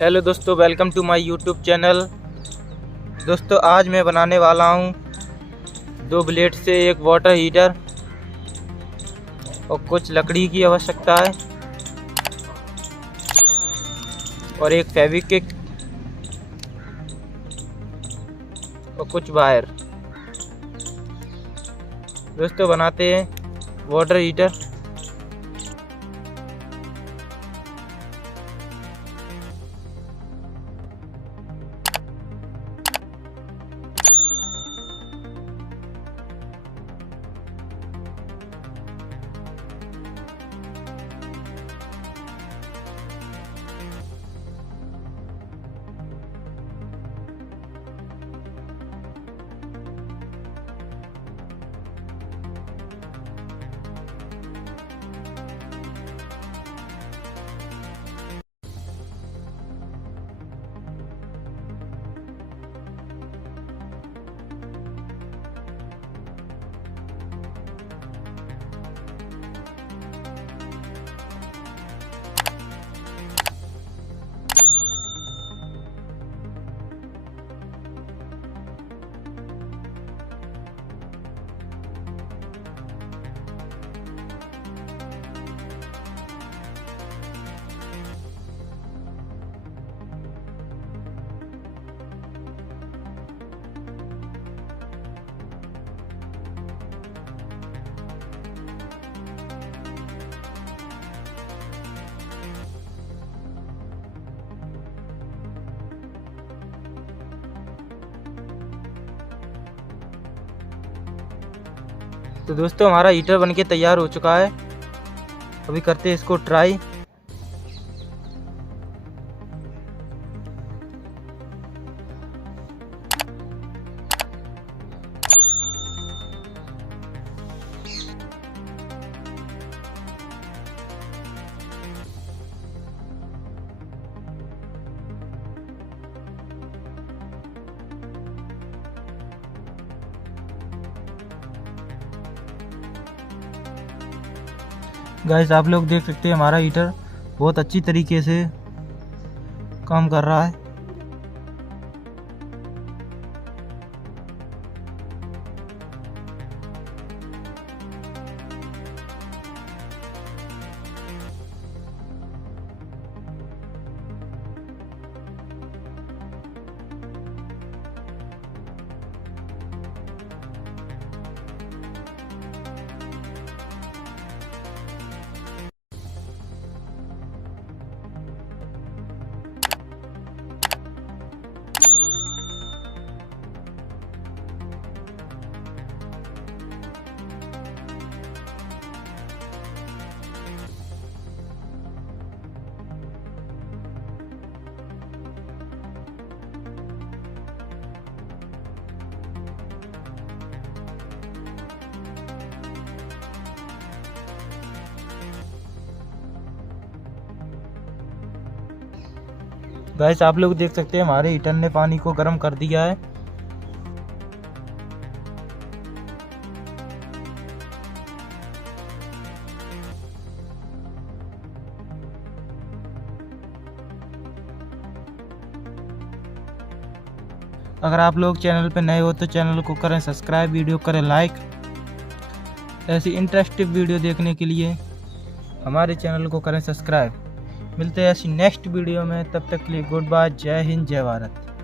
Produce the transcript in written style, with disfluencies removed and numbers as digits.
Hello दोस्तों, welcome to my YouTube channel. दोस्तों आज मैं बनाने वाला हूँ 2 ब्लेड से एक वाटर हीटर और कुछ लकड़ी की आवश्यकता है और एक फेविक्विक और कुछ वायर। दोस्तों बनाते हैं वाटर हीटर। तो दोस्तों हमारा हीटर बनके तैयार हो चुका है। अभी करते हैं इसको ट्राई। गाइस आप लोग देख सकते हैं हमारा हीटर बहुत अच्छी तरीके से काम कर रहा है। गाइस आप लोग देख सकते हैं हमारे हीटर ने पानी को गर्म कर दिया है। अगर आप लोग चैनल पे नए हो तो चैनल को करें सब्सक्राइब, वीडियो करें लाइक। ऐसी इंटरेस्टिंग वीडियो देखने के लिए हमारे चैनल को करें सब्सक्राइब। मिलते हैं ऐसी नेक्स्ट वीडियो में, तब तक के लिए गुड बाय, जय हिंद, जय भारत।